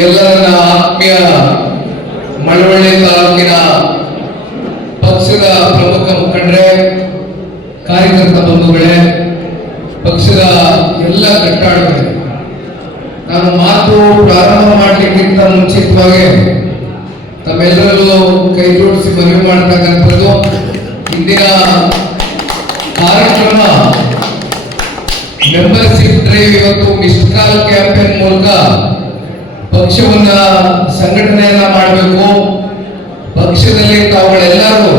ಎಲ್ಲರನ್ನ ಆತ್ಮೀಯ ಮಳವಳ್ಳಿ ತಾಲೂಕಿನ ಪಕ್ಷದ ಪ್ರಮುಖ ಮುಖಂಡರೇ, ಕಾರ್ಯಕರ್ತ ಬಂಧುಗಳೇ, ಪಕ್ಷದ ಎಲ್ಲ ಕಟ್ಟಾಳುಗಳೇ, ನಾನು ಮಾತು ಪ್ರಾರಂಭ ಮಾಡಲಿಕ್ಕಿಂತ ಮುಂಚಿತವಾಗಿ ತಮ್ಮೆಲ್ಲರಲ್ಲೂ ಕೈ ಜೋಡಿಸಿ ಮನವಿ ಮಾಡತಕ್ಕಂಥದ್ದು, ಇಂದಿನ ಕಾರ್ಯಕ್ರಮ ಮೆಂಬರ್ಶಿಪ್ ಡ್ರೈವ್ ಇವತ್ತು ಮಿಸ್ಡ್ ಕಾಲ್ ಕ್ಯಾಂಪೇನ್ ಮೂಲಕ ಪಕ್ಷವನ್ನ ಸಂಘಟನೆಯನ್ನ ಮಾಡಬೇಕು. ಪಕ್ಷದಲ್ಲಿ ತಾವುಗಳೆಲ್ಲರೂ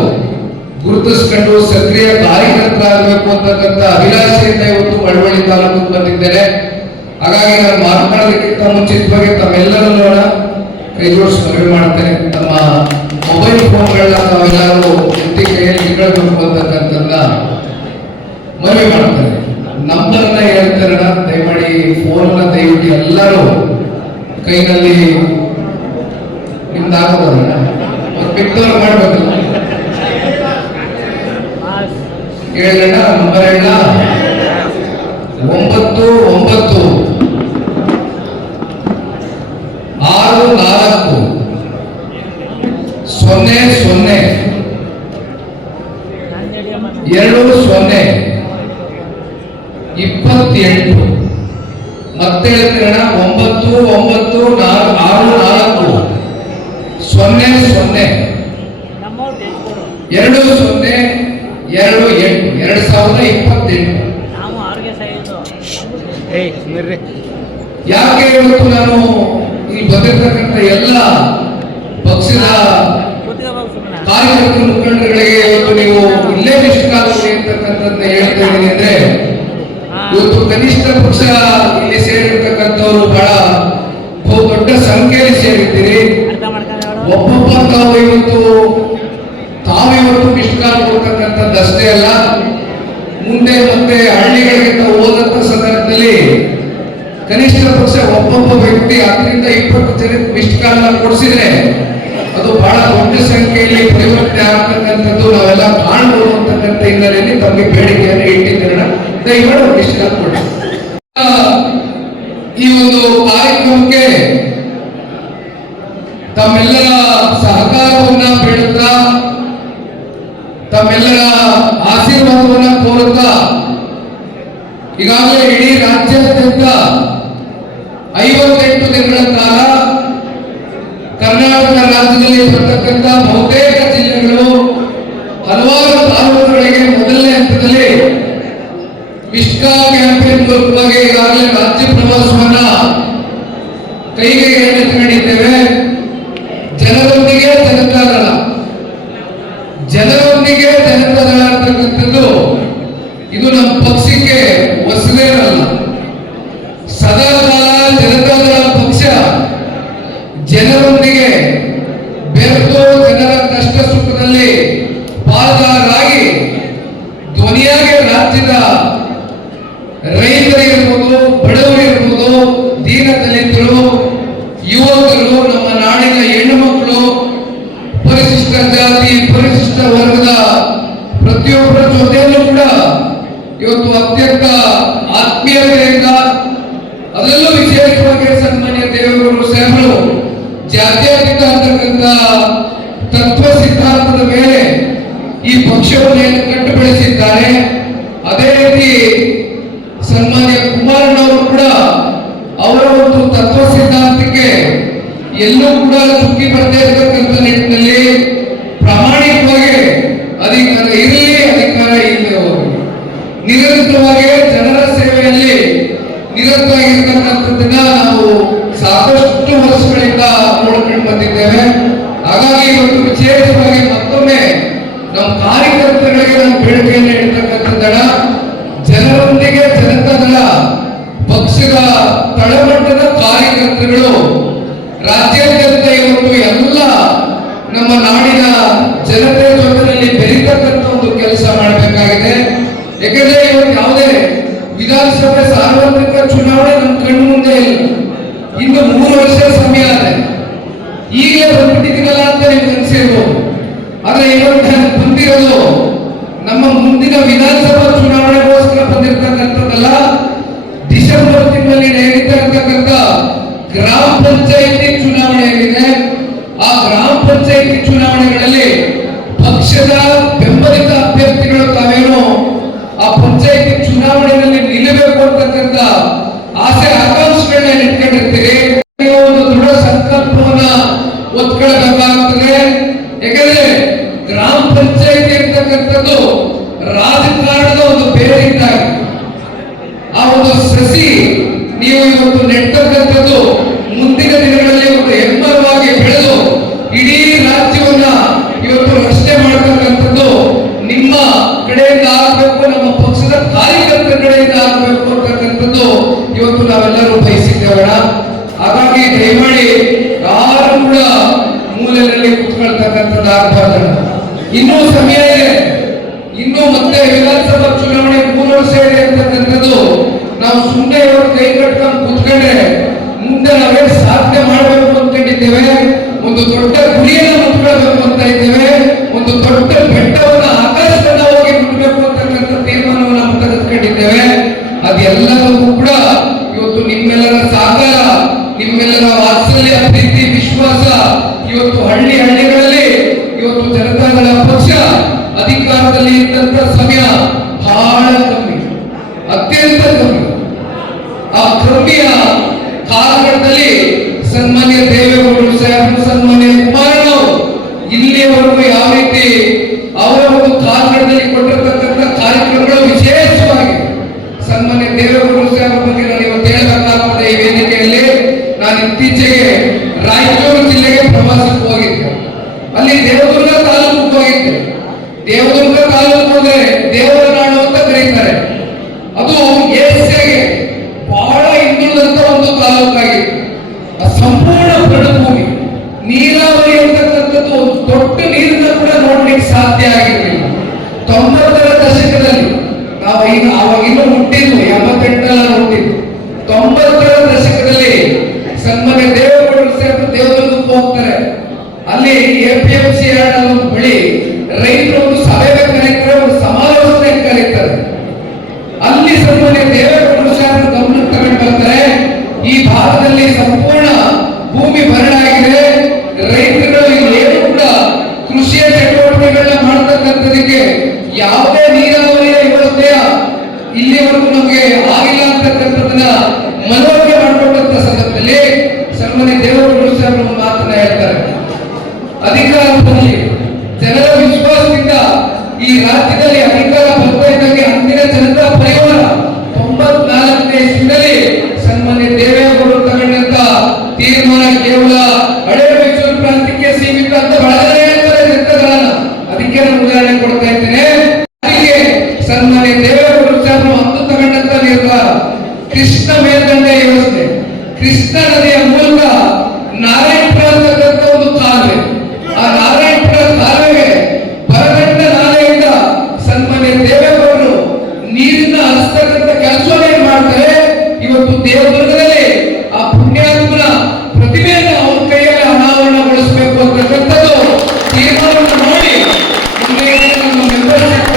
ಗುರುತಿಸ್ಕೊಂಡು ಸಕ್ರಿಯ ಕಾರ್ಯಕರ್ತರಾಗಬೇಕು ಅಂತಕ್ಕಂಥ ಅಭಿಲಾಷೆಯಿಂದ ಇವತ್ತು ಮಳವಳ್ಳಿ ತಾಲೂಕು ಬಂದಿದ್ದೇನೆ. ಹಾಗಾಗಿ ನಾನು ಮಾತನಾಡೋದಕ್ಕಿಂತ ಮುಂಚಿತವಾಗಿ ತಮ್ಮೆಲ್ಲರಲ್ಲೂ ಕೈ ಜೋಡಿಸಿ ಮನವಿ ಮಾಡ್ತೇನೆ. ನಮ್ಮ ಮೊಬೈಲ್ ಫೋನ್ಗಳನ್ನ ತಾವೆಲ್ಲರೂ ಎತ್ತಿ ಕೈಯಲ್ಲಿ ಇಟ್ಕೊಳ್ಬೇಕು ಅಂತಕ್ಕಂಥದ್ದನ್ನ ಮನವಿ ಮಾಡ್ತಾರೆ. ನಂಬರ್ನ ಹೇಳ್ತಾರಣ, ದಯಮಾಡಿ ಫೋನ್ನ ದಯವಿಟ್ಟು ಎಲ್ಲರೂ ಕೈನಲ್ಲಿ ನಿಮ್ದು ಆಗೋದಲ್ಲ, ಬಿಟ್ಟವ್ರು ಮಾಡ್ಬೇಕಲ್ಲ. ಹೇಳೋಣ, ನಂಬರ್ ಹೇಳ 9964 00 20 28. ಮತ್ತೆ ಹೇಳ್ತೀರಣ, 9964 00 2028. ಯಾಕೆ ಇವತ್ತು ನಾನು ಈ ಬಂದಿರತಕ್ಕಂಥ ಎಲ್ಲ ಪಕ್ಷದ ಕಾರ್ಯಕರ್ತ ಮುಖಂಡರುಗಳಿಗೆ ಇವತ್ತು ನೀವು ಇಲ್ಲೇ ನಿಷ್ಕಾಲಕ್ಕೆ ಅಂತಕ್ಕಂಥದ್ದನ್ನ ಹೇಳ್ತಾ ಇದ್ದೀನಿ ಅಂದ್ರೆ, ಇವತ್ತು ಕನಿಷ್ಠ ಪಕ್ಷ ಇಲ್ಲಿ ಸೇರಿರ್ತಕ್ಕಂಥವ್ರು ಬಹಳ ದೊಡ್ಡ ಸಂಖ್ಯೆಯಲ್ಲಿ ಸೇರಿದ್ದೀರಿ. ಒಬ್ಬೊಬ್ಬ ತಾವಿವತ್ತು ನಿಷ್ಕಾಲ ಕೊಡ್ತಕ್ಕಂಥದ್ದಷ್ಟೇ ಅಲ್ಲ, ಮುಂದೆ ಮತ್ತೆ ಹಳ್ಳಿಗಳಿಗೆ ಹೋದಂತ ಸಂದರ್ಭದಲ್ಲಿ ಕನಿಷ್ಠ ಪಕ್ಷ ಒಬ್ಬೊಬ್ಬ ವ್ಯಕ್ತಿ 10ರಿಂದ 20 ಜನಕ್ಕೆ ಮಿಸ್ಡ್ ಕಾಲ್ ಕೊಡಿಸಿದ್ರೆ ಅದು ಬಹಳ ದೊಡ್ಡ ಸಂಖ್ಯೆಯಲ್ಲಿ ಪರಿವರ್ತನೆ ಆಗ್ತಕ್ಕಂಥದ್ದು ನಾವೆಲ್ಲ ಕಾಣಬಹುದು ಅಂತಕ್ಕಂಥ ಹಿನ್ನೆಲೆಯಲ್ಲಿ ತಮಗೆ ಬೇಡಿಕೆಯನ್ನು ಇಟ್ಟಿದ್ದೀರ. ದಯಮಾಡಿ ಮಿಸ್ಡ್ ಕಾಲ್ ಕೊಡಿ. ಈ ಒಂದು ಕಾರ್ಯಕ್ರಮಕ್ಕೆ ತಮ್ಮೆಲ್ಲರ ಸಹಕಾರವನ್ನ ಬೇಡುತ್ತಾ, ತಮ್ಮೆಲ್ಲರ ಆಶೀರ್ವಾದವನ್ನ ಕೋರುತ್ತಾ, ಈಗಾಗಲೇ ಇಡೀ ರಾಜ್ಯಾದ್ಯಂತ 58 ದಿನಗಳ ಕಾಲ ಕರ್ನಾಟಕ ರಾಜ್ಯದಲ್ಲಿ ಬರ್ತಕ್ಕಂಥ ಬಹುತೇಕ ಜಿಲ್ಲೆಗಳು, ಹಲವಾರು ತಾಲೂಕುಗಳಿಗೆ ಮೊದಲನೇ ಹಂತದಲ್ಲಿ ಮಿಸ್ಡ್ ಕಾಲ್ ಕ್ಯಾಂಪೇನ್ ಮೂಲಕವಾಗಿ ಈಗಾಗಲೇ ರಾಜ್ಯ ಪ್ರವಾಸವನ್ನ ಕೈಗೆ ಎತ್ತಿಕೊಂಡಿದ್ದೇವೆ. ಜನರೊಂದಿಗೆ ಜನತಾದಳ ಅಂತಕ್ಕಂಥದ್ದು ಇದು ನಮ್ಮ ಪಕ್ಷಕ್ಕೆ ಹೊಸದೇನಲ್ಲ. ಸದಾಕಾಲ ಜನತಾದಳ ಪಕ್ಷ ಜನರೊಂದಿಗೆ ಬೆರೆತು ಜನರ ಕಷ್ಟ ಸುಖದಲ್ಲಿ ಪಾಲ್ಗಾರರಾಗಿ ಧ್ವನಿಯಾಗಿ ರಾಜ್ಯದ ರೈತರಿರ್ಬೋದು, ಬಡವರಿರ್ಬೋದು, ದೀನ ದಲಿತರು, ಯುವಕರು, ನಮ್ಮ ನಾಡಿನ ಹೆಣ್ಣು ಮಕ್ಕಳು, ಪರಿಶಿಷ್ಟ ಜಾತಿ ಪರಿಶಿಷ್ಟ ವರ್ಗದ ಪ್ರತಿಯೊಬ್ಬರ ಜೊತೆಯಲ್ಲೂ ಕೂಡ ಇವತ್ತು ಅತ್ಯಂತ ಆತ್ಮೀಯತೆಯಿಂದ, ಅದರಲ್ಲೂ ವಿಶೇಷವಾಗಿ ಸನ್ಮಾನ್ಯ ದೇವೇಗೌಡರು ಸಾಹೇಬರು ಜಾತ್ಯತೀತ ಅಂತಕ್ಕಂಥ ತತ್ವ ಸಿದ್ಧಾಂತದ ಮೇಲೆ ಈ ಪಕ್ಷವನ್ನು ಕಟ್ಟು ಬೆಳೆಸಿದ್ದಾರೆ. ಅದೇ ರೀತಿ ಸನ್ಮಾನ್ಯ ಕುಮಾರಣ್ಣವರು ಕೂಡ ಅವರ ಒಂದು ತತ್ವ ಸಿದ್ಧಾಂತಕ್ಕೆ ಎಲ್ಲೂ ಕೂಡ ಚುಕ್ಕಿ ಬರದೇ ಇರತಕ್ಕಂಥ ನಿಟ್ಟಿನಲ್ಲಿ ಪ್ರಾಮಾಣಿಕವಾಗಿ ಅಧಿಕಾರ ಇರಲಿ, ಅಧಿಕಾರ ಇಲ್ಲದೆ ಹೋಗಲಿ, ನಿರಂತರವಾಗಿ ಜನರ ಸೇವೆಯಲ್ಲಿ ನಿರತವಾಗಿರ್ತಕ್ಕಂಥದ್ದನ್ನ ನಾವು ಸಾಕಷ್ಟು ವರ್ಷಗಳಿಂದ ನೋಡ್ಕೊಂಡು ಬಂದಿದ್ದೇವೆ. ಹಾಗಾಗಿ ಇವತ್ತು ವಿಶೇಷವಾಗಿ ಮತ್ತೊಮ್ಮೆ ನಮ್ಮ ಕಾರ್ಯಕರ್ತರಿಗೆ ನಾವು ಬೇಡಿಕೆಯನ್ನು ಇಡ್ತಕ್ಕಂಥದ್ದನ್ನ, ಜನರೊಂದಿಗೆ ಜನತಾದಳ ಪಕ್ಷದ ತಳಮಟ್ಟದ ಕಾರ್ಯಕರ್ತರುಗಳು ರಾಜ್ಯಾದ್ಯಂತ ಇವತ್ತು ಎಲ್ಲ ನಮ್ಮ ನಾಡಿನ ಜನತೆ ಜೊತೆಯಲ್ಲಿ ಬೆರೀತಕ್ಕಂಥ ಒಂದು ಕೆಲಸ ಮಾಡಬೇಕಾಗಿದೆ. ಯಾಕಂದ್ರೆ ಇವತ್ತು ಯಾವುದೇ ವಿಧಾನಸಭೆ ಸಾರ್ವತ್ರಿಕ ಚುನಾವಣೆ ನಮ್ಮ ಕಣ್ಣು ಮುಂದೆ ಇಲ್ಲ. ಇನ್ನು 3 ವರ್ಷ ಸಮಯ ಇದೆ. ಈಗಲೇ ಬಂದ್ಬಿಟ್ಟಿದ್ದೀನಲ್ಲ ಅಂತ ನಿಮ್ಗೆ ಅನ್ಸಿರ್ಬೋದು. ಆದ್ರೆ ಇವತ್ತು ಬಂದಿರೋದು ನಮ್ಮ ಮುಂದಿನ ವಿಧಾನಸಭಾ ಚುನಾವಣೆಗೋಸ್ಕರ ಬಂದಿರತಕ್ಕಂಥದ್ದಲ್ಲ. ಡಿಸೆಂಬರ್ ತಿಂಗಳಲ್ಲಿ ನಡೀತಾ ಇರತಕ್ಕಂಥ ಗ್ರಾಮ ಪಂಚಾಯಿತಿ ಏನಿದೆ ಆ ಗ್ರಾಮ ಪಂಚಾಯತಿ ಚುನಾವಣೆಗಳಲ್ಲಿ ಪಕ್ಷದ ಬೆಂಬಲಿತ ಅಭ್ಯರ್ಥಿಗಳು ತಾವೇನು ಆ ಪಂಚಾಯತಿ ಚುನಾವಣೆಯಲ್ಲಿ ನಿಲ್ಲಬೇಕು ಅಂತಕ್ಕಂಥ ಆಸೆ ಆಕಾಂಕ್ಷೆಗಳನ್ನ ಇಟ್ಕೊಂಡಿರ್ತೀರಿ. ಒಂದು ದೃಢ ಸಂಕಲ್ಪವನ್ನ ಒತ್ಕೊಳ್ಬೇಕಾಗ್ತದೆ. ಯಾಕಂದ್ರೆ ಗ್ರಾಮ ಪಂಚಾಯತಿ ಅಂತಕ್ಕಂಥದ್ದು ರಾಜಕಾರಣದ ಒಂದು ಬೇರೆ ಇದ್ದಾಗ ಆ ಒಂದು ಸಸಿ ನೀವು ಇವತ್ತು ನೆಟ್ಟಕ್ಕಂಥದ್ದು ಮುಂದಿನ ದಿನಗಳಲ್ಲಿ ಒಂದು ಹೆಮ್ಮರವಾಗಿ ಬೆಳೆದು ಇಡೀ ರಾಜ್ಯವನ್ನ ಇವತ್ತು ರಕ್ಷಣೆ ಮಾಡತಕ್ಕಂಥದ್ದು ನಿಮ್ಮ ಕಡೆಯಿಂದ ಆಗಬೇಕು, ನಮ್ಮ ಪಕ್ಷದ ಕಾರ್ಯಕರ್ತರ ಕಡೆಯಿಂದ ಆಗಬೇಕು ಅಂತಕ್ಕಂಥದ್ದು ಇವತ್ತು ನಾವೆಲ್ಲರೂ ಬಯಸಿದ್ದೇವಣ. ಹಾಗಾಗಿ ದಯಮಾಡಿ ಯಾರು ಕೂಡ ಮೂಲೆಯಲ್ಲಿ ಕುತ್ಕೊಳ್ತಕ್ಕಂಥದ್ದು ಆಗಬಾರ್ದು. ಇನ್ನೂ ಸಮಯ ಇದೆ, ಇನ್ನು ಮತ್ತೆ ವಿಧಾನಸಭಾ ಚುನಾವಣೆ 3 ವರ್ಷ ಇದೆ ಅಂತಕ್ಕಂಥದ್ದು ನಾವು ಸುಮ್ಮನೆ ಇವರು ಕೈ ಕಟ್ಕೊಂಡು ಕೂತ್ಕೊಂಡ್ರೆ ಮುಂದೆ ನಾವೇ ಸಾಧನೆ ಮಾಡಬೇಕು ಅಂದ್ಕೊಂಡಿದ್ದೇವೆ. ಒಂದು ದೊಡ್ಡ ಗುರಿಯನ್ನು ಮುಟ್ಕೊಳ್ಬೇಕು ಅಂತ ಇದ್ದೇವೆ. ಒಂದು ದೊಡ್ಡ ಬೆಟ್ಟವನ್ನ ಆಕಾಶದಿಂದ ಹೋಗಿ ಮುಟ್ಟಬೇಕು ಅಂತಕ್ಕಂಥ ತೀರ್ಮಾನವನ್ನು ನಾವು ತೆಗೆದುಕೊಂಡಿದ್ದೇವೆ. ಅದೆಲ್ಲವೂ ಕೂಡ ಇವತ್ತು ನಿಮ್ಮೆಲ್ಲರ ಸಹಕಾರ, ನಿಮ್ಮೆಲ್ಲರ ವಾತ್ಸಲ್ಯ, ಪ್ರೀತಿ, ವಿಶ್ವಾಸ ಇವತ್ತು ಹಳ್ಳಿಗಳಲ್ಲಿ ಇವತ್ತು ಜನತಾದಳ ಪಕ್ಷ ಅಧಿಕಾರದಲ್ಲಿ ಇದ್ದಂತ ಸಮಯ ಬಹಳ ಕಮ್ಮಿ, ಅತ್ಯಂತ ಕಮ್ಮಿ. ಆ ಕಮ್ಮಿಯ ಕಾಲಘಟ್ಟದಲ್ಲಿ ಸನ್ಮಾನ್ಯ ದೇವೇಗೌಡರು ಸಾಹೇಬರು, ಸನ್ಮಾನ್ಯ ಕುಮಾರಣ್ಣವರು ಇಲ್ಲಿಯವರೆಗೂ ಯಾವ ರೀತಿ ಅವರ ಒಂದು ಕಾಲಘಟ್ಟದಲ್ಲಿ ಕೊಟ್ಟಿರತಕ್ಕಂಥ ಕಾರ್ಯಕ್ರಮಗಳು ವಿಶೇಷವಾಗಿ ಸನ್ಮಾನ್ಯ ದೇವೇಗೌಡರು ಸಾಹೇಬರ ಬಗ್ಗೆ ನಾನು ಇವತ್ತು ಹೇಳಬೇಕಾಗ್ತದೆ ಈ ವೇದಿಕೆಯಲ್ಲಿ. ನಾನು ಇತ್ತೀಚೆಗೆ ರಾಯಚೂರು ಜಿಲ್ಲೆಗೆ ಪ್ರವಾಸಕ್ಕೆ ಹೋಗಿದ್ದೆ. ಅಲ್ಲಿ ದೇವದುರ್ಗ ತಾಲೂಕು ಹೋಗಿದ್ದೆ. ದೇವದುರ್ಗ ತಾಲೂಕು ಅಂದ್ರೆ ದೇವರ ನಾಡು ಅಂತ ಕರೀತಾರೆ. ಅದು ಏಷ್ಯಾಗೆ ಬಹಳ ಹಿಂದುಳಿದಂತ ಒಂದು ತಾಲೂಕಾಗಿದೆ. ಸಂಪೂರ್ಣ ಬರಡುಭೂಮಿ, ನೀರಾವರಿ ಅಂತಕ್ಕಂಥದ್ದು ಒಂದು ದೊಡ್ಡ ನೀರನ್ನ ಕೂಡ ನೋಡ್ಲಿಕ್ಕೆ ಸಾಧ್ಯ ಆಗಿರಲಿಲ್ಲ. 90ರ ದಶಕದಲ್ಲಿ ನಾವು ಈಗ ಅವಾಗಿನ್ನೂ ಹುಟ್ಟಿದ್ವು, 88 ಹುಟ್ಟಿದ್ವು. 90ರ ದಶಕದಲ್ಲಿ ಸನ್ಮಾನ್ಯ ದೇವೇಗೌಡರು ಸಾಹೇಬರು ದೇವದುರ್ಗಕ್ಕೆ ಹೋಗ್ತಾರೆ. ಅಲ್ಲಿ APMC ಬಳಿ ರೈತರು ಒಂದು ಸಭೆಗೆ ಕರೀತಾರೆ, ಒಂದು ಸಮಾಲೋಚನೆ ಕರೀತಾರೆ. ಅಲ್ಲಿ ಸನ್ಮಾನ್ಯ ದೇವೇಗೌಡರು ಸಾಹೇಬರು ಗಮನಕ್ಕೆ ತಗೊಂಡು ಬರ್ತಾರೆ, ಈ ಭಾಗದಲ್ಲಿ ಸಂಪೂರ್ಣ ಭೂಮಿ ಬರಡಾಗಿದೆ, ರೈತರುಗಳು ಏನು ಕೂಡ ಕೃಷಿಯ ಚಟುವಟಿಕೆಗಳನ್ನ ಮಾಡತಕ್ಕಂಥದಕ್ಕೆ ಯಾವುದೇ ನೀರಾವರಿಯ ವ್ಯವಸ್ಥೆಯ ಇಲ್ಲಿವರೆಗೂ ನಮಗೆ ಆಗಿಲ್ಲ ಅಂತಕ್ಕಂಥದನ್ನ ಮನವರಿಕೆ ಮಾಡಿಕೊಂಡಂತ ಸಂದರ್ಭದಲ್ಲಿ ಸನ್ಮಾನ್ಯ ದೇವೇಗೌಡರು ಸಾಹೇಬರು ಮಾತನ್ನ ಹೇಳ್ತಾರೆ. ಅಧಿಕಾರದಲ್ಲಿ ಜನರ ವಿಶ್ವಾಸದಿಂದ ಈ ರಾಜ್ಯದಲ್ಲಿ ಅಧಿಕಾರ ಬರ್ತಾ ಇದ್ದಂಗೆ ಅಂದಿನ ಜನತಾ ಪರಿವಾರ 94ನೇ ಇಸ್ವಿಯಲ್ಲಿ ಸನ್ಮಾನ್ಯ ದೇವೇಗೌಡರು ತಗೊಂಡಂತ ತೀರ್ಮಾನ ಕೇವಲ ಹಳೆ ಮೈಸೂರು ಪ್ರಾಂತ್ಯಕ್ಕೆ ಸೀಮಿತ ಅಂತ ಬಳಗನೆ ಹೇಳ್ತಾರೆ ಜನತಾದಳನ. ಅದಕ್ಕೆ ನಾನು ಉದಾಹರಣೆ ಕೊಡ್ತಾ ಇದ್ದೇನೆ. ಅದಕ್ಕೆ ಸನ್ಮಾನ್ಯ ದೇವೇಗೌಡರು ಸಾಹೇಬರು ಅಂದು ತಗೊಂಡಂತ ನಿರ್ಧಾರ ಕೃಷ್ಣ ಮೇಲ್ದಂಡೆ ಯೋಜನೆ, ಕೃಷ್ಣ ನದಿಯ ಮೂಲಕ ನಾರಾಯಣಪುರ ಅಂತಕ್ಕಂಥ ಒಂದು ಕಾಲುವೆ, ಆ ನಾರಾಯಣಪುರ ಕಾಲುವೆಗೆ ಬರಗಂಡ ನಾಲೆಯಿಂದ ಸನ್ಮಾನ್ಯ ದೇವೇಗೌಡರು ನೀರನ್ನ ಹರಿಸ್ತಕ್ಕಂಥ ಕೆಲಸವನ್ನೇ ಮಾಡ್ತಾರೆ. ಇವತ್ತು ದೇವದುರ್ಗದಲ್ಲಿ ಆ ಪುಣ್ಯಾತ್ಮನ ಪ್ರತಿಮೆಯನ್ನು ಅವ್ರ ಕೈಯಲ್ಲಿ ಅನಾವರಣಗೊಳಿಸಬೇಕು ಅಂತಕ್ಕಂಥದ್ದು ತೀರ್ಮಾನವನ್ನು ಮಾಡಿ ನಮ್ಮ ಮೆಂಬರ್ಶಿಪ್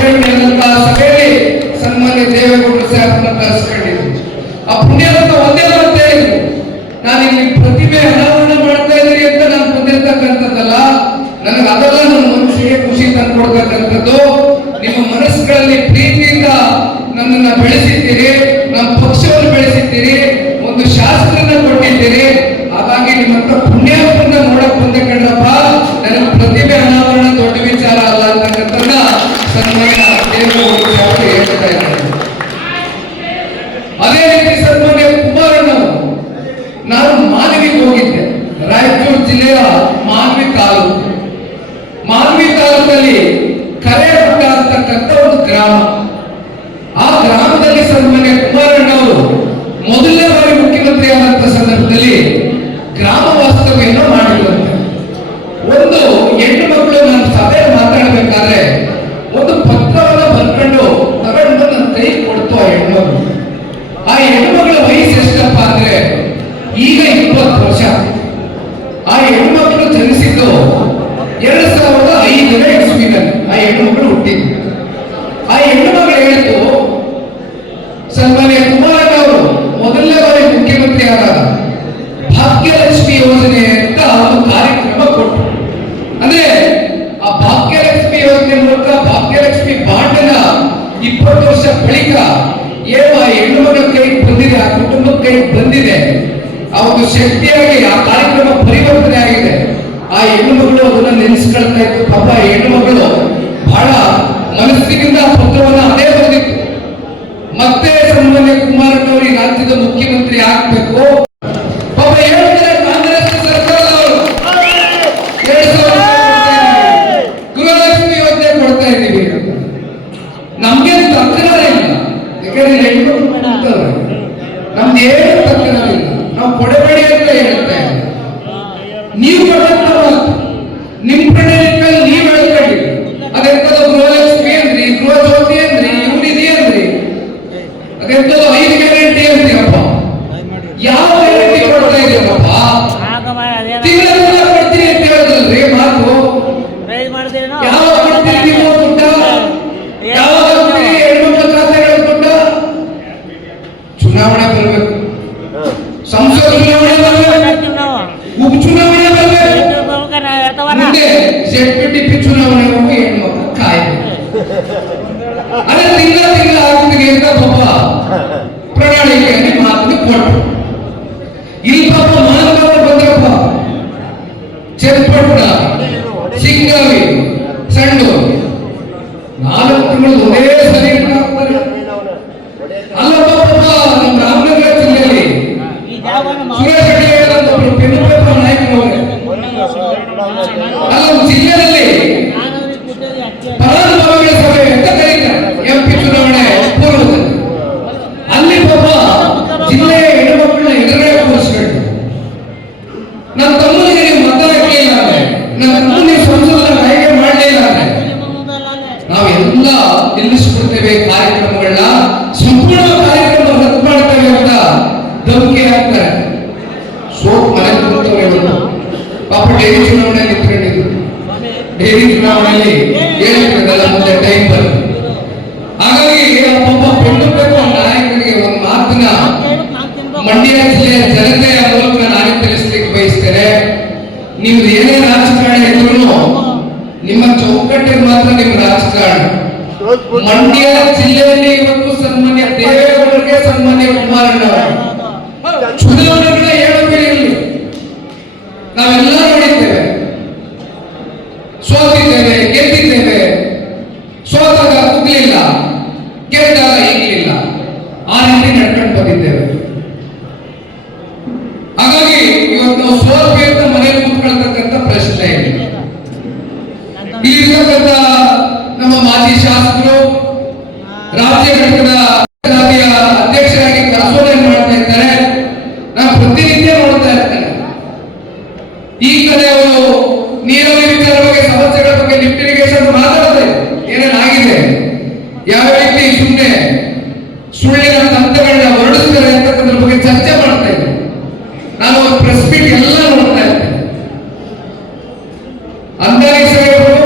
ಸಭೆಯಲ್ಲಿ ಸನ್ಮಾನ್ಯ ದೇವೇಗೌಡರು ಸಾಹೇಬರನ್ನ ಕರೆಸ್ಕೊಂಡಿದ್ರು. ಆ ಪುಣ್ಯಾತ್ಮ ಒಂದೇ ಅಂತ ಹೇಳಿದ್ರು, ನಾನು ಇಲ್ಲಿ ಪ್ರತಿಮೆ ಅನಾವರಣ ಮಾಡ್ತಾ ಇದ್ದೀರಿ ಅಂತ ನಾನು ಬಂದಿರ್ತಕ್ಕಂಥದ್ದಲ್ಲ, ನನಗೆ ಅದೆಲ್ಲ ನನ್ನ ಮನಸ್ಸಿಗೆ ಖುಷಿ ತಂದುಕೊಡ್ತಕ್ಕಂಥದ್ದು. ನಿಮ್ಮ ಮನಸ್ಸುಗಳಲ್ಲಿ ಪ್ರೀತಿಯಿಂದ ನನ್ನನ್ನು ಬೆಳೆಸಿದ್ದೀರಿ, ನಮ್ಮ ಪಕ್ಷವನ್ನು ಬೆಳೆಸಿದ್ದೀರಿ, ಒಂದು ಶಾಸ್ತ್ರನ ಕೊಟ್ಟಿದ್ದೀರಿ. ಹಾಗಾಗಿ ನಿಮ್ಮಂತ ಪುಣ್ಯಾತ್ಮನ ನೋಡಕ್ ಬಂದೆ ಕಣ್ರಪ್ಪ, ನನಗೆ ಪ್ರತಿಭೆ ಅನಾವರಣ ದೊಡ್ಡ ವಿಚಾರ ಅಲ್ಲ ಅಂತಕ್ಕಂಥದ್ದನ್ನ ಸನ್ಮಾನ್ಯ ದೇವೇಗೌಡರು ಸಾಹೇಬರು ಹೇಳ್ತಾ ಇದ್ದಾರೆ. ಅದೇ ರೀತಿ ಸನ್ಮಾನ್ಯ ಕುಮಾರಣ್ಣವರು, ನಾನು ಮಾನ್ವಿಗೆ ಹೋಗಿದ್ದೆ, ರಾಯಚೂರು ಜಿಲ್ಲೆಯ ಮಾನ್ವಿ ತಾಲೂಕಲ್ಲಿ ಕರೇಗುಡ್ಡ ಅಂತಕ್ಕಂಥ ಒಂದು ಗ್ರಾಮ. ಆ ಗ್ರಾಮದಲ್ಲಿ ಸನ್ಮಾನ್ಯ ಕುಮಾರಣ್ಣವರು ಮೊದಲನೇ ಬಾರಿ ಮುಖ್ಯಮಂತ್ರಿ ಆದಂತ ಸಂದರ್ಭದಲ್ಲಿ ಗ್ರಾಮ ವಾಸ್ತವ್ಯವನ್ನು ಮಾಡಿರುವಂತೆ. ಒಂದು ಹೆಣ್ಣು ಮಕ್ಕಳು ನಾನು ಸಭೆಯಲ್ಲಿ ಮಾತಾಡಬೇಕಾದ್ರೆ ಒಂದು ಪತ್ರವನ್ನ ಬರ್ಕೊಂಡು ತಗೊಂಡು ನನ್ನ ಕೈ ಕೊಡ್ತು ಆ ಹೆಣ್ಮಗಳು. ಆ ಹೆಣ್ಮಗಳ ವಯಸ್ಸು ಎಷ್ಟಪ್ಪ ಅಂದ್ರೆ ಈಗ 20 ವರ್ಷ. ಆ ಹೆಣ್ಮಕ್ಳು ಜನಿಸಿದ್ದು 2005ನೇ ಇಸ್ವಿನಲ್ಲಿ ಆ ಹೆಣ್ಣುಮಕ್ಕಳು ಹುಟ್ಟಿದ್ದು. ಆ ಹೆಣ್ಣುಮಗಳು ಹೇಳಿತು, ಸನ್ಮಾನ್ಯ ಕುಮಾರಣ್ಣವರು ಮೊದಲನೇ ಬಾರಿ ಮುಖ್ಯಮಂತ್ರಿ ಆದಾಗ 20 ವರ್ಷ ಬಳಿಕ ಏನು ಆ ಹೆಣ್ಣು ಮಗಳ ಕೈಗೆ ಬಂದಿದೆ, ಆ ಕುಟುಂಬದ ಕೈಗೆ ಬಂದಿದೆ, ಅವತ್ತು ಶಕ್ತಿಯಾಗಿ ಆ ಕಾರ್ಯಕ್ರಮ ಪರಿವರ್ತನೆ ಆಗಿದೆ. ಆ ಹೆಣ್ಣು ಮಗಳು ಅದನ್ನ ನೆನೆಸ್ಕೊಳ್ತಾ ಇತ್ತು. ಪಾಪ ಹೆಣ್ಣು ಮಗಳು ಬಹಳ ಮನಸ್ಸಿನಿಂದ ಪತ್ರವನ್ನ ಅದೇ ಬಂದಿತ್ತು, ಮತ್ತೆ ಸನ್ಮಾನ್ಯ ಕುಮಾರಣ್ಣವರು ಈ ರಾಜ್ಯದ ಮುಖ್ಯಮಂತ್ರಿ ಆಗ್ಬೇಕು. ಪಾಪ ಹೇಳ್ತಾರೆ ಕಾಂಗ್ರೆಸ್ ಸರ್ಕಾರದವರು ಗೃಹಲಕ್ಷ್ಮಿ ಯೋಜನೆ ಕೊಡ್ತಾ ಇದ್ದೀವಿ. ನಮ್ಗೆ ತಕರಾರ ಇಲ್ಲ, ಯಾಕಂದ್ರೆ ಹೆಣ್ಮಕ್ಳು ನಮ್ದು ಏನು ತಕರಾರ ಇಲ್ಲ, ನಾವು ಕೊಡಬೇಡಿ ಅಂತ ಹೇಳ್ತಾ ಇಲ್ಲ. ನೀವು ಕೊಡಂತ ನಿಮ್ ಪ್ರಣಾಳಿಕೆಯಲ್ಲಿ ನೀವು ಹೇಳ್ಕೊಳ್ಳಿ. ಅದೆಂತದ ಗೃಹಲಕ್ಷ್ಮಿ ಅಂದ್ರಿ, ಗೃಹ ಜ್ಯೋತಿ ಅಂದ್ರಿ, ಯೂನಿಧಿ ಅಂದ್ರಿ, ಅದೆಂತದ 5 ಗ್ಯಾರಂಟಿ ಅಂದ್ರಿ. ಅಪ್ಪ ಯಾವ ಗ್ಯಾರಂಟಿ ಕೊಡ್ತಾ ಇದೀರಪ್ಪ? ತಿಂಗಳ ಕೊಡ್ತೀನಿ ಅಂತ ಹೇಳಿದ್ರಲ್ರಿ ಮಾತು. ಯಾವ ಕೊಡ್ತೀರಿ ನೀವು ದುಡ್ಡ? ಯಾವ ಕೊಡ್ತೀರಿ ಹೆಣ್ಮಕ್ಳ ಖಾತೆಗಳ ದುಡ್ಡ? ಚುನಾವಣೆ ಬರಬೇಕು, ಸಂಸತ್ ಚುನಾವಣೆ ಬರಬೇಕು, ಉಪಚುನಾವಣೆ ಬರಬೇಕು, ಮುಂದೆ ZPTP ಚುನಾವಣೆ ಹೋಗಿ ಹೆಣ್ಮಕ್ಳು ಕಾಯಬೇಕು. ಅದೇ ತಿಂಗಳ ಆಗುತ್ತಿಗೆ ಅಂತ ಪಾಪ ಪ್ರಣಾಳಿಕೆಯಲ್ಲಿ ಮಾತನ್ನು ಕೊಟ್ಟರು. ಇಲ್ಲಿ ಪಾಪ ಮಾನವರು ಬಂದ್ರಪ್ಪ, ಚನ್ನಪಟ್ಟಣ, ಸಿಂಗಾವಿ, ಸಂಡೂರು 4 ತಿಂಗಳು ಒಂದೇ ಸರಿ ಅಲ್ಲಪ್ಪ. ಪಾಪ ನಮ್ಮ ರಾಮನಗರ ಜಿಲ್ಲೆಯಲ್ಲಿ ಸುರೇಶ್ ಅಡಿಯವರು ಪೆನ್ನು ಪೇಪರ್ ನಾಯಕನವರೇ, ನಮ್ಮ ಜಿಲ್ಲೆಯಲ್ಲಿ ಫಲಾನುಭವಿಗಳ ಸಭೆ ಅಂತ ಕರೀತಾರೆ MP ಚುನಾವಣೆ ಪೂರ್ವದಲ್ಲಿ. ಅಲ್ಲಿ ಪಾಪ ಜಿಲ್ಲೆಯ ಹೆಣ್ಣುಮಕ್ಕಳನ್ನ ಎದುರುಗಡೆ ಕೂರಿಸ್ಕೊಂಡು ನನ್ನ ತಮ್ಮನಿಗೆ ನೀವು ಮತ ಹಾಕಲಿಲ್ಲ ಅಂದ್ರೆ, ನನ್ನ ತಮ್ಮನಿಗೆ ಸಂಸದರ ಆಯ್ಕೆ ಮಾಡಲಿಲ್ಲ ಅಂದ್ರೆ ನಾವೆಲ್ಲ ನಿಲ್ಲಿಸ್ಬಿಡ್ತೇವೆ, ಕಾರ್ಯಕ್ರಮಗಳನ್ನ ಸಂಪೂರ್ಣ ಕಾರ್ಯಕ್ರಮ ರದ್ದು ಮಾಡ್ತೇವೆ ಅಂತ ಧಮಕಿ ಹಾಕ್ತಾರೆ. ಸೋಪ್ ಮನೆ ಕೂತವ್ರೆ. ಪಾಪ ಡೈರಿ ಚುನಾವಣೆಯಲ್ಲಿ ನಿಂತ್ಕೊಂಡಿದ್ರು. ಡೈರಿ ಚುನಾವಣೆಯಲ್ಲಿ ಹೇಳಿದ್ರಲ್ಲ ಮುಂದೆ ಟೈಮ್ ಬರುತ್ತೆ. ಹಾಗಾಗಿ ಪಾಪ ಪೆಂಡುಬೇಕು ನಾಯಕರಿಗೆ ಒಂದು ಮಾತನ್ನ ಮಂಡ್ಯ ಜಿಲ್ಲೆಯ ಜನತೆಯ ಮೂಲಕ ನಾನು ತಿಳಿಸ್ಲಿಕ್ಕೆ ಬಯಸ್ತೇನೆ. ನೀವು ಏನೇ ರಾಜಕಾರಣ ಇದ್ರು ನಿಮ್ಮ ಚೌಕಟ್ಟಿಗೆ ಮಾತ್ರ ನಿಮ್ಮ ರಾಜಕಾರಣ. ಮಂಡ್ಯ ಜಿಲ್ಲೆಯಲ್ಲಿ ಇವತ್ತು ಸನ್ಮಾನ್ಯ ದೇವೇಗೌಡರಿಗೆ, ಸನ್ಮಾನ್ಯ ಕುಮಾರಣ್ಣವರು ಚುನಾವಣೆಗಳ ಹೇಳಬೇಡಿ. ನಾವೆಲ್ಲ ನೋಡಿದ್ದೇವೆ, ಸೋತಿದ್ದೇವೆ, ಗೆದ್ದಿದ್ದೇವೆ, ಸೋತಾಗ ಕುಗ್ಲಿಲ್ಲ, ಗೆದ್ದಾಗ ಈಗಲಿಲ್ಲ, ಆ ರೀತಿ ನಡ್ಕೊಂಡು ಬಂದಿದ್ದೇವೆ. ಹಾಗಾಗಿ ಇವತ್ತು ನಾವು ಸೋಲ್ವಿ ಅಂತ ಮನೆಯಲ್ಲಿ ಕೂತ್ಕೊಳ್ತಕ್ಕಂಥ ಪ್ರಶ್ನೆ ಇದೆ. ಇಲ್ಲಿರ್ತಕ್ಕಂಥ ನಮ್ಮ ಮಾಜಿ ಶಾಸಕರು ರಾಜ್ಯ ಘಟಕದ ಅಧ್ಯಕ್ಷರಾಗಿ ಕೆಲಸವನ್ನು ಮಾಡ್ತಾ ಇದ್ದಾರೆ. ನಾನು ಪ್ರತಿನಿತ್ಯ ನೋಡ್ತಾ ಇರ್ತೇನೆ. ಈ ಕಡೆ ಅವರು ನೀರಾವರಿ ವಿಚಾರ ಬಗ್ಗೆ, ಸಮಸ್ಯೆಗಳ ಬಗ್ಗೆ, ಲಿಫ್ಟ್ ಇರಿಗೇಷನ್ ಮಾತಾಡ್ತಾರೆ, ಏನೇನಾಗಿದೆ, ಯಾವ ವ್ಯಕ್ತಿ ಸುಮ್ಮನೆ ಸುಳ್ಳಿನ ತಂತ್ರಗಳನ್ನ ಹೊರಡಿಸ್ತಾರೆ ಅಂತಕ್ಕಂಥ ಬಗ್ಗೆ ಚರ್ಚೆ ಮಾಡ್ತಾ ಇದ್ದೆ. ನಾನು ಪ್ರೆಸ್ ಮೀಟ್ ಎಲ್ಲ ನೋಡ್ತಾ ಇರ್ತೇನೆ. ಅಂದಾಜು ಸಾಹೇಬರು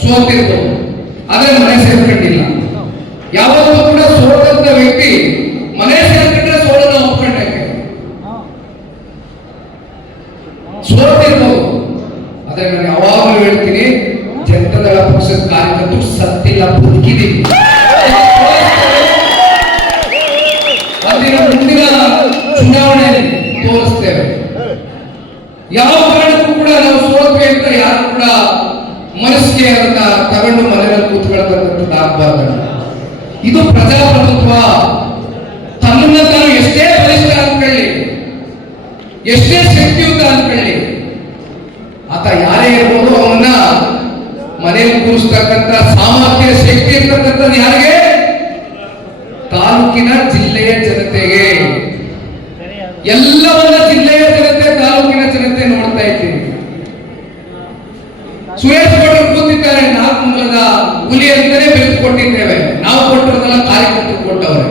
ಸೋತಿದ್ರು, ಅದೇ ಮನೆ ಸೇರ್ಕೊಂಡಿಲ್ಲ. ಯಾವತ್ತೂ ಕೂಡ ಸೋತಂತ ವ್ಯಕ್ತಿ ಮನೆ ಸೇರ್ಕೊಂಡ್ರೆ ಸೋಲನ್ನ ಒಪ್ಕೊಂಡಾಕೆ ಸೋತಿರ್ಬೋದು. ಆದ್ರೆ ನಾನು ಯಾವಾಗಲೂ ಹೇಳ್ತೀನಿ, ಜನತಾದಳ ಪಕ್ಷದ ಕಾರ್ಯಕರ್ತರು ಸತ್ತಿಲ್ಲ, ಬದುಕಿದೀವಿ. ಮುಂದಿನ ಚುನಾವಣೆಯಲ್ಲಿ ತೋರಿಸ್ತೇವೆ. ಯಾವ ಕಾರಣಕ್ಕೂ ಕೂಡ ನಾವು ಸೋತ್ವೆ ಅಂತ ಯಾರು ಕೂಡ ಮನಸ್ಸಿಗೆ ಅದನ್ನ ತಗೊಂಡು ಮನೆಯಲ್ಲಿ ಕೂತ್ಕೊಳ್ತಕ್ಕಂಥದ್ದು ಆಗ್ಬಾರ್ದು. ಇದು ಪ್ರಜಾಪ್ರಭುತ್ವ. ತನ್ನನ್ನ ತಾನು ಎಷ್ಟೇ ಬಲಿಷ್ಠ ಅನ್ಕೊಳ್ಳಿ, ಎಷ್ಟೇ ಶಕ್ತಿಯುತ ಅನ್ಕೊಳ್ಳಿ, ಆತ ಯಾರೇ ಇರ್ಬೋದು, ಅವನ್ನ ಮನೆಯಲ್ಲಿ ಕೂರಿಸ್ತಕ್ಕಂಥ ಸಾಮರ್ಥ್ಯ, ಶಕ್ತಿ ಇರ್ತಕ್ಕಂಥದ್ದು ಯಾರಿಗೆ? ತಾಲೂಕಿನ ಜಿಲ್ಲೆಯ ಜನತೆಗೆ. ಎಲ್ಲವನ್ನ ಜಿಲ್ಲೆಯ ಜನತೆ, ತಾಲೂಕಿನ ಜನತೆ ನೋಡ್ತಾ ಇದ್ದೀವಿ. ಸುರೇಶ್ ಗೌಡರು ಕೂತಿದ್ದಾರೆ, 4 ಮೂಲದ ಹುಲಿ ಅಂತಾನೆ ಬೆಳೆದು ಕೊಟ್ಟಿದ್ದೇವೆ. ನಾವು ಕೊಟ್ಟಿರೋದಲ್ಲ, ಕಾರ್ಯಕರ್ತರು ಕೊಟ್ಟವರು.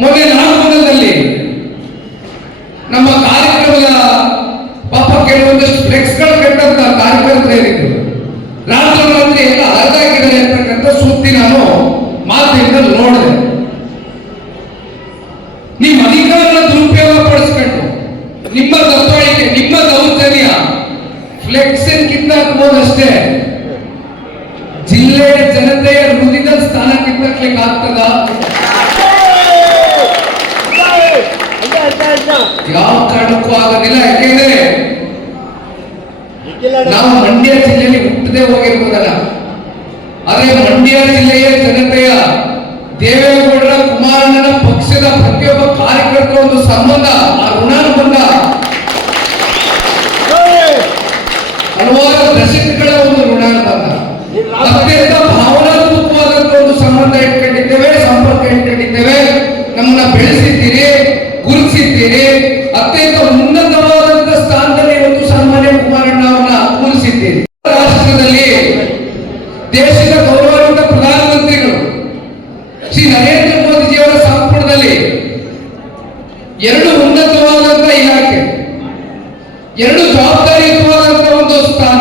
ಮೊನ್ನೆ 4 ಮೂಲದಲ್ಲಿ ನಮ್ಮ ಕಾರ್ಯಕ್ರಮದ ಪಾಪ ಕೆಲವೊಂದಷ್ಟು ಫ್ಲೆಕ್ಸ್ಗಳು ಕಟ್ಟಂತ ಕಾರ್ಯಕರ್ತರು ಏನಿದ್ರು, ರಾತ್ರಿ ಎಲ್ಲ ಹರಿದಾಕಿದ್ದಾರೆ ಅಂತಕ್ಕಂಥ ಸುದ್ದಿ ನಾನು ಮಾತಿನಿಂದ ನೋಡಿದೆ. ನಿಮ್ಮ ಅಧಿಕಾರನ ದುರುಪಯೋಗ ಪಡಿಸ್ಕೊಂಡು ನಿಮ್ಮ ದತ್ತಾಳಿಕೆ, ನಿಮ್ಮ ದೌರ್ಜನ್ಯ ಫ್ಲೆಕ್ಸ್ ಕಿತ್ತಾಕ್ಬೋದಷ್ಟೇ. ಜಿಲ್ಲೆಯ ಜನತೆಯ ಹೃದಯದ ಸ್ಥಾನ ಕಿತ್ತಕ್ಲಿಕ್ಕೆ ಆಗ್ತದ? ಯಾವ ಕಾರಣಕ್ಕೂ ಆಗೋದಿಲ್ಲ. ಯಾಕೆಂದ್ರೆ ನಾವು ಮಂಡ್ಯ ಜಿಲ್ಲೆಯಲ್ಲಿ ಹುಟ್ಟದೆ ಹೋಗಿರ್ಬೋದಲ್ಲ, ಆದ್ರೆ ಮಂಡ್ಯ ಜಿಲ್ಲೆಯ ಜನತೆಯ ದೇವೇಗೌಡರ ಕುಮಾರಣ್ಣನ ಪಕ್ಷದ ಪ್ರತಿಯೊಬ್ಬ ಕಾರ್ಯಕರ್ತರ ಒಂದು ಸಂಬಂಧ, ಆ ಋಣಾನುಬಂಧ ಹಲವಾರು ದಶಕಗಳ ಒಂದು ಋಣಾನುಬಂಧ, ಅತ್ಯಂತ ಭಾವನಾತ್ಮಕವಾದಂತಹ ಒಂದು ಸಂಬಂಧ ಇಟ್ಕೊಂಡಿದ್ದೇವೆ, ಸಂಪರ್ಕ ಇಟ್ಕೊಂಡಿದ್ದೇವೆ. ನಮ್ಮನ್ನ ಬೆಳೆಸಿದ್ದೀರಿ, ಗುರುತಿಸಿದ್ದೀರಿ, ಅತ್ಯಂತ ಉನ್ನತವಾದಂತಹ ಸ್ಥಾನದಲ್ಲಿ ಒಂದು ಸನ್ಮಾನ್ಯ ಕುಮಾರಣ್ಣ ಅವರನ್ನ ಕೂರಿಸಿದ್ದೀರಿ. ರಾಷ್ಟ್ರದಲ್ಲಿ ದೇಶದ ಗೌರವಾನ್ವಿತ ಪ್ರಧಾನಮಂತ್ರಿಗಳು ಶ್ರೀ ನರೇಂದ್ರ ಮೋದಿಜಿಯವರ ಸಂಪುಟದಲ್ಲಿ ಎರಡು ಉನ್ನತವಾದಂತಹ ಇಲಾಖೆ, ಎರಡು ಜವಾಬ್ದಾರಿಯುತವಾದಂತಹ ಒಂದು ಸ್ಥಾನ,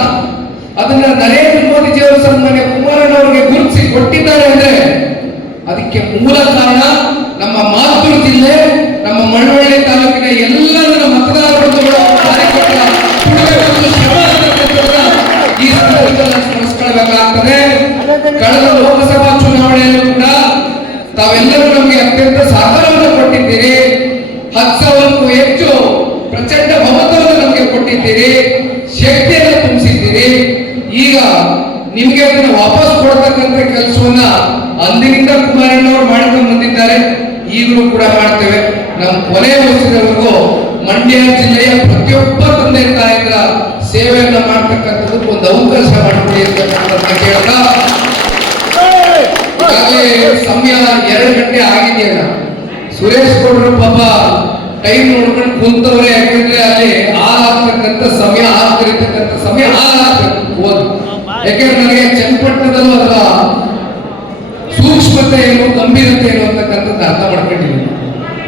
ಅದನ್ನ ನರೇಂದ್ರ ಮೋದಿಜಿಯವರ ಸನ್ಮಾನ್ಯ ಕುಮಾರಣ್ಣ ಅವರಿಗೆ ಗುರುತಿಸಿ ಕೊಟ್ಟಿದ್ದಾರೆ ಅಂದ್ರೆ ಅದಕ್ಕೆ ಮೂಲ ಕಾರಣ ನಮ್ಮ ಮಾತೃ ಜಿಲ್ಲೆ, ನಮ್ಮ ಮಳವಳ್ಳಿ ತಾಲೂಕಿನ ಎಲ್ಲ ಮತದಾರರು ಕಾರ್ಯಕರ್ತರ ಈ ಸಂದರ್ಭದಲ್ಲಿ ಸ್ಮರಿಸಿಕೊಳ್ಳಬೇಕಾಗ್ತದೆ. ಕಳೆದ ಲೋಕಸಭಾ ಚುನಾವಣೆಯಲ್ಲೂ ಕೂಡ ತಾವೆಲ್ಲರೂ ನಮಗೆ ಅತ್ಯಂತ ಸಹಕಾರವನ್ನು ಕೊಟ್ಟಿದ್ದೀರಿ. 10,000ಕ್ಕೂ ಹೆಚ್ಚು ಪ್ರಚಂಡ ಬಹುಮತವನ್ನು ನಮಗೆ ಕೊಟ್ಟಿದ್ದೀರಿ, ಶಕ್ತಿಯನ್ನು ತುಂಬಿಸಿದ್ದೀರಿ. ಈಗ ನಿಮಗೆ ಅದನ್ನು ವಾಪಸ್ ಕೊಡ್ತಕ್ಕಂಥ ಕೆಲಸವನ್ನ ಅಂದಿನಿಂದ ಕುಮಾರಣ್ಣವರು ಮಾಡ್ಕೊಂಡು ಬಂದಿದ್ದಾರೆ, ಈಗಲೂ ಕೂಡ ಮಾಡ್ತೇವೆ. ನಮ್ಮ ಕೊನೆ ವರ್ಷದವರೆಗೂ ಮಂಡ್ಯ ಜಿಲ್ಲೆಯ ಪ್ರತಿಯೊಬ್ಬ ತಂದೆ ತಾಯಿಗಳ ಸೇವೆಯನ್ನ ಮಾಡ್ತಕ್ಕಂಥದ್ದು ಒಂದು ಅವಕಾಶ ಮಾಡಿಕೊಡಿ ಅಂತ ಕೇಳ್ತಾ, ಸಮಯ 2 ಗಂಟೆ ಆಗಿದೆಯಲ್ಲ, ಸುರೇಶ್ ಗೌಡರು ಪಾಪ ಟೈಮ್ ನೋಡ್ಕೊಂಡು ಕುಂತವ್ರೆ. ಯಾಕಂದ್ರೆ ಅಲ್ಲಿ ಹಾಲಾಗ್ತಕ್ಕಂಥ ಸಮಯ, ಆಗ್ತಿರ್ತಕ್ಕಂಥ ಸಮಯ ಹಾಲಾಗ್ಬೇಕು. ಯಾಕೆಂದ್ರೆ ನನಗೆ ಚನ್ನಪಟ್ಟಣದಲ್ಲೂ ಅದರ ಸೂಕ್ಷ್ಮತೆ ಏನು, ಗಂಭೀರತೆ ಏನು ಅಂತಕ್ಕಂಥದ್ದು ಅರ್ಥ ಮಾಡ್ಕೊಂಡಿದ್ದೀನಿ.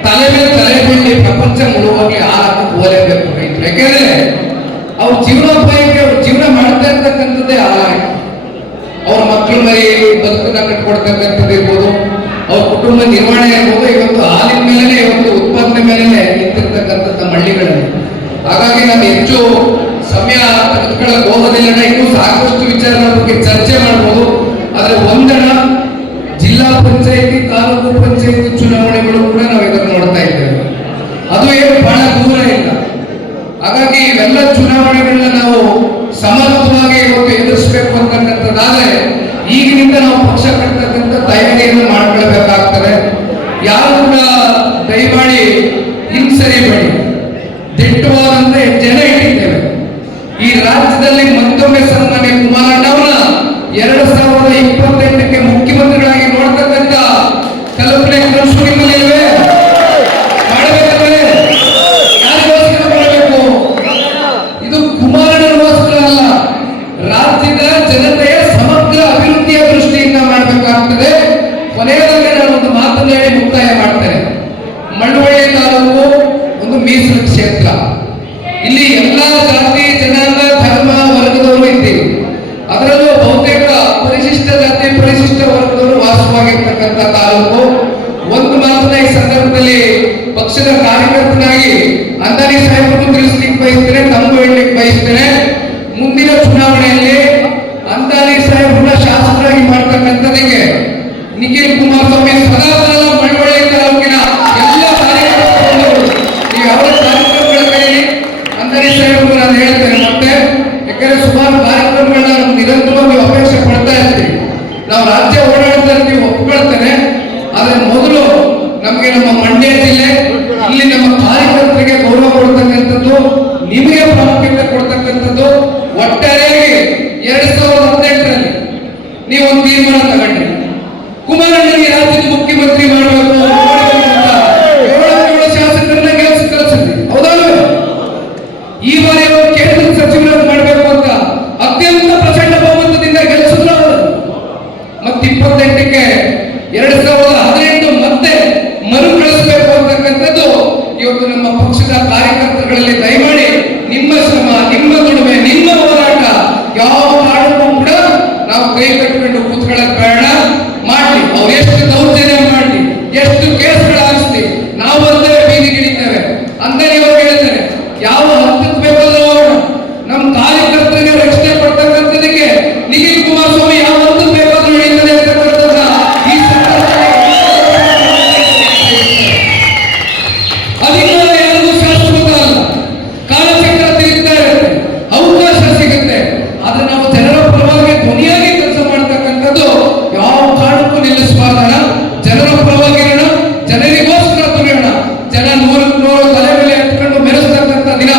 ತಲೆ ಮೇಲೆ ತಲೆ ಮೇಲೆ ಪ್ರಪಂಚ ಮುಳುವಾಗ್ಲಿ ಹಾಲಾಗಕ್ಕೆ ಹೋಗಲೇಬೇಕು ರೈತರು. ಯಾಕೆಂದ್ರೆ ಅವ್ರ ಜೀವನೋಪಾಯಕ್ಕೆ, ಅವ್ರ ಜೀವನ ಮಾಡ್ತಾ ಇರ್ತಕ್ಕಂಥದ್ದೇ ಹಾಲಾಗಿ, ಅವ್ರ ಮಕ್ಕಳ ಮರಿ ಬದುಕನ್ನ ಕಟ್ಕೊಡ್ತಕ್ಕಂಥದ್ದು ಇರ್ಬೋದು, ಅವ್ರ ಕುಟುಂಬ ನಿರ್ವಹಣೆ ಇರ್ಬೋದು. ಇವತ್ತು ಹಾಲಿನ ಮೇಲೆ, ಇವತ್ತು ಉತ್ಪಾದನೆ ಮೇಲೆ ನಿಂತಿರ್ತಕ್ಕಂಥ ಹಳ್ಳಿಗಳಲ್ಲಿ. ಹಾಗಾಗಿ ನಾನು ಹೆಚ್ಚು ಸಮಯ ತೆಗೆದುಕೊಳ್ಳಕ್ಕೆ ಹೋಗೋದಿಲ್ಲ. ಇನ್ನೂ ಸಾಕಷ್ಟು ವಿಚಾರಗಳ ಬಗ್ಗೆ ಚರ್ಚೆ ಮಾಡ್ಬೋದು. ಆದ್ರೆ ಒಂದಣ ಜಿಲ್ಲಾ ಪಂಚಾಯತಿ, ತಾಲೂಕು ಪಂಚಾಯತಿ ಚುನಾವಣೆಗಳು ಕೂಡ ನಾವು ಇದನ್ನು ನೋಡ್ತಾ ಇದ್ದೇವೆ. ಅದು ಏನು ಬಹಳ ದೂರ ಇಲ್ಲ. ಹಾಗಾಗಿ ಇವೆಲ್ಲ ಚುನಾವಣೆಗಳನ್ನ ನಾವು ಸಮರ್ಥವಾಗಿ ಇವತ್ತು ಎದುರಿಸಬೇಕು ಅಂತಕ್ಕಂಥದ್ದಾದ್ರೆ ಈಗಿನಿಂದ ನಾವು ಪಕ್ಷ ಕಟ್ಟತಕ್ಕಂಥ ತಯಾರಿಯನ್ನು ಮಾಡ್ಕೊಳ್ಬೇಕಾಗ್ತದೆ. ಯಾರು ಕೂಡ ದಯಮಾಡಿ ಹಿಂಸರಿಬೇಡಿ, ದಿಟ್ಟವಾದಂತ ಜನ ಇಟ್ಟಿದ್ದೇವೆ. ಈ ರಾಜ್ಯದಲ್ಲಿ ಮತ್ತೊಮ್ಮೆ ಸನ್ಮಾನ್ಯ ಕುಮಾರಣ್ಣ ಅವರ 2028ಕ್ಕೆ ಮುಖ್ಯಮಂತ್ರಿಗಳಾಗಿ ನೋಡ್ತಕ್ಕಂಥ ಕಲ್ಪನೆ ಕನಸು ನಿಮ್ಮಲ್ಲಿ ಇಲ್ವೇ? ಮಾಡಬೇಕಂದ್ರೆ ಯಾರಿಗೋಸ್ಕರ ಮಾಡಬೇಕು? ಇದು ಕುಮಾರಣ್ಣಗೋಸ್ಕರ ಅಲ್ಲ, ರಾಜ್ಯದ ಜನತೆಯ ಸಮಗ್ರ ಅಭಿವೃದ್ಧಿಯ ದೃಷ್ಟಿಯಿಂದ ಮಾಡಬೇಕಾಗ್ತದೆ. ಕೊನೆಯದಾಗಿ ನಾನು ಒಂದು ಮಾತನ್ನು ಹೇಳಿ ಮುಕ್ತಾಯ ಮಾಡ್ತೇನೆ. ಮಳವಳ್ಳಿ ತಾಲೂಕು ಒಂದು ಮೀಸಲು ಕ್ಷೇತ್ರ. ಇಲ್ಲಿ ಎಲ್ಲಾ ಜಾತಿ, ಜನಾಂಗ, ಧರ್ಮ, ವರ್ಗದವರು ಇದ್ದೀವಿ. ಅದರಲ್ಲೂ ಬಹುತೇಕ ಪರಿಶಿಷ್ಟ ಜಾತಿ, ಪರಿಶಿಷ್ಟ ವರ್ಗದವರು ವಾಸವಾಗಿರ್ತಕ್ಕಂಥ ತಾಲೂಕು. ಒಂದು ಮಾತನ್ನ ಈ ಸಂದರ್ಭದಲ್ಲಿ ಪಕ್ಷದ ಕಾರ್ಯಕರ್ತನಾಗಿ ಅಂದಾನಿ ಸಾಹೇಬರು ತಿಳಿಸ್ಲಿಕ್ಕೆ ಬಯಸ್ತೇನೆ, ತಮ್ಮ ಹೇಳಲಿಕ್ಕೆ ಬಯಸ್ತೇನೆ. ಮುಂದಿನ ಚುನಾವಣೆಯಲ್ಲಿ ಅಂದಾನಿ ಸಾಹೇಬರನ್ನ ಶಾಸಕರಾಗಿ ಮಾಡ್ತಕ್ಕಂಥದಕ್ಕೆ ನಿಖಿಲ್ ಕುಮಾರಸ್ವಾಮಿ ಸದಾಕಾಲ ಮಳವಳ್ಳಿ ತಾಲೂಕಿನ ಎಲ್ಲ ಕಾರ್ಯಕರ್ತರು ನೀವು ಯಾವ ಕಾರ್ಯಕ್ರಮಗಳ ಕೈಯಲ್ಲಿ ಅಂದಾನಿ ಸಾಹೇಬರು ನಾನು ಹೇಳ್ತೇನೆ. ಮತ್ತೆ ಯಾಕಂದ್ರೆ ಸುಮಾರು ಕಾರ್ಯಕ್ರಮಗಳನ್ನ ನಾವು ನಿರಂತರವಾಗಿ ಅಪೇಕ್ಷೆ ಪಡ್ತಾ ಇರ್ತೀವಿ. ನಾವು ರಾಜ್ಯ ಓಡಾಡ್ತಾ ಇರ್ತೀವಿ, ಒಪ್ಕೊಳ್ತೇನೆ. ಆದ್ರೆ ಮೊದಲು ನಮಗೆ ನಮ್ಮ ಮಂಡ್ಯ ಜಿಲ್ಲೆ, ಇಲ್ಲಿ ನಮ್ಮ ಕಾರ್ಯಕರ್ತರಿಗೆ ಗೌರವ ಕೊಡ್ತಕ್ಕಂಥದ್ದು, ನಿಮಗೆ ಪ್ರಾಮುಖ್ಯತೆ ಕೊಡ್ತಕ್ಕಂಥದ್ದು. ಒಟ್ಟಾರೆಯಾಗಿ 2018ರಲ್ಲಿ ನೀವು ಒಂದು ತೀರ್ಮಾನ ತಗೊಂಡ್ರಿ, ಕುಮಾರಣ್ಣನಿಗೆ ರಾಜ್ಯದ ಮುಖ್ಯಮಂತ್ರಿ ಮಾಡಬೇಕು ಅಂತ 7 ಶಾಸಕರನ್ನ ಕಳಿಸಿದ್ರಿ, ಹೌದಲ್ವೇ? ಈ ಬಾರಿ ಅವರು ಕೇಂದ್ರ ಸಚಿವರಾಗಿ ಮಾಡಬೇಕು ಅಂತ ಅತ್ಯಂತ ಪ್ರಚಂಡ ಬಹುಮತದಿಂದ ಗೆಲ್ಲಿಸಿದ್ರು ಅವರು. ಮತ್ತೆ 28ಕ್ಕೆ 2018 ಮತ್ತೆ ಮರುಕಳಿಸಬೇಕು ಅಂತಕ್ಕಂಥದ್ದು ಇವತ್ತು ನಮ್ಮ ಪಕ್ಷದ ಕಾರ್ಯಕರ್ತರಲ್ಲಿ. ದಯಮಾಡಿ ನಿಮ್ಮ ಶ್ರಮ, ನಿಮ್ಮ ದುಡಿಮೆ, ನಿಮ್ಮ ಹೋರಾಟ ಯಾವ ಕಾರಣಕ್ಕೂ ಕೂಡ ನಾವು ಕೈ ಕಟ್ಟಿಕೊಂಡು ಕೂತ್ಕೊಳ್ಳೋಕೆ ಬೇಡ. ಮಾಡಿ, ಅವ್ರು ಎಷ್ಟು ದೌರ್ಜನ್ಯ ಮಾಡಲಿ, ಎಷ್ಟು ಕೇಸ್ಗಳು ಹಾರಿಸ್ಲಿ, ನಾವು ಒಂದೇ ಬೀದಿಗಿಳಿತೇವೆ. ಅಂದಾನೆ ಇವಾಗ ಹೇಳ್ತಾರೆ, ಯಾವ ಹಂತಕ್ಕೆ ಬೇಕಲ್ಲ ನಮ್ಮ ಕಾರ್ಯಕರ್ತರಿಗೆ ರಕ್ಷಣೆ ಕೊಡ್ತಕ್ಕಂಥದಕ್ಕೆ ನಿಖಿಲ್ ಕುಮಾರಸ್ವಾಮಿ ಯಾವ ಹಂತಕ್ಕೆ ದಿನ